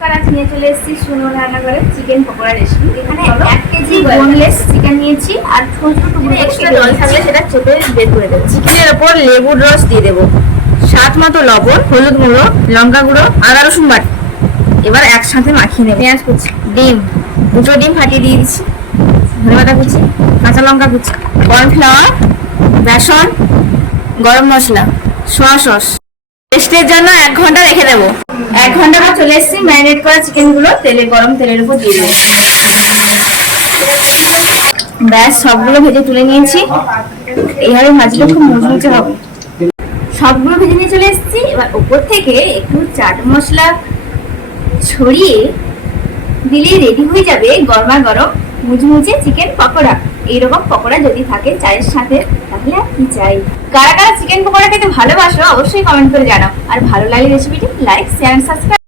আজ নিয়ে চলে এসেছি সুনো রান্নাঘরে চিকেন পকোড়া রেসিপি। এখানে 1 কেজি বোনলেস চিকেন নিয়েছি আর ছোট টুকরো এক্সট্রা জল থাকলে সেটা চেপে বের করে দেবো। চিকেনের ওপর লেবুর রস দিয়ে দেবো, স্বাদ মতো লবণ, হলুদ গুঁড়ো, লঙ্কা গুঁড়ো, আদা রসুন বাটা। এবার একসাথে মাখিয়ে নেবো। পেঁয়াজ কুচি, ডিম, দুটো ডিম ফাটিয়ে দিয়ে দিচ্ছি, ধনেপাতা কুচি, কাঁচা লঙ্কা কুচি, কর্নফ্লাওয়ার, বেসন, গরম মশলা, সোয়া সস। টেস্টের জন্য 1 ঘন্টা রেখে দেবো। 1 ঘন্টা পর চলে এসেছি ম্যারিনেট করা চিকেন গুলো গরম তেলের উপর দিয়ে দেবো। ব্যাস সবগুলো ভেজে তুলে নিয়েছি। এইভাবে ভাজলে খুব মুচমুচে হবে। সবগুলো ভেজে নিয়ে চলে এসেছি। এবার উপর থেকে একটু চাট মশলা ছড়িয়ে দিলে রেডি হয়ে যাবে গরমা গরম মুচমুচে চিকেন পকোড়া। এইরকম পকোড়া যদি থাকে চায়ের সাথে তাহলে আর কি চাই। কারা কারা চিকেন পকোড়া খেতে ভালোবাসো অবশ্যই কমেন্ট করে জানাও। আর ভালো লাগলে রেসিপিটি লাইক, শেয়ার, সাবস্ক্রাইব।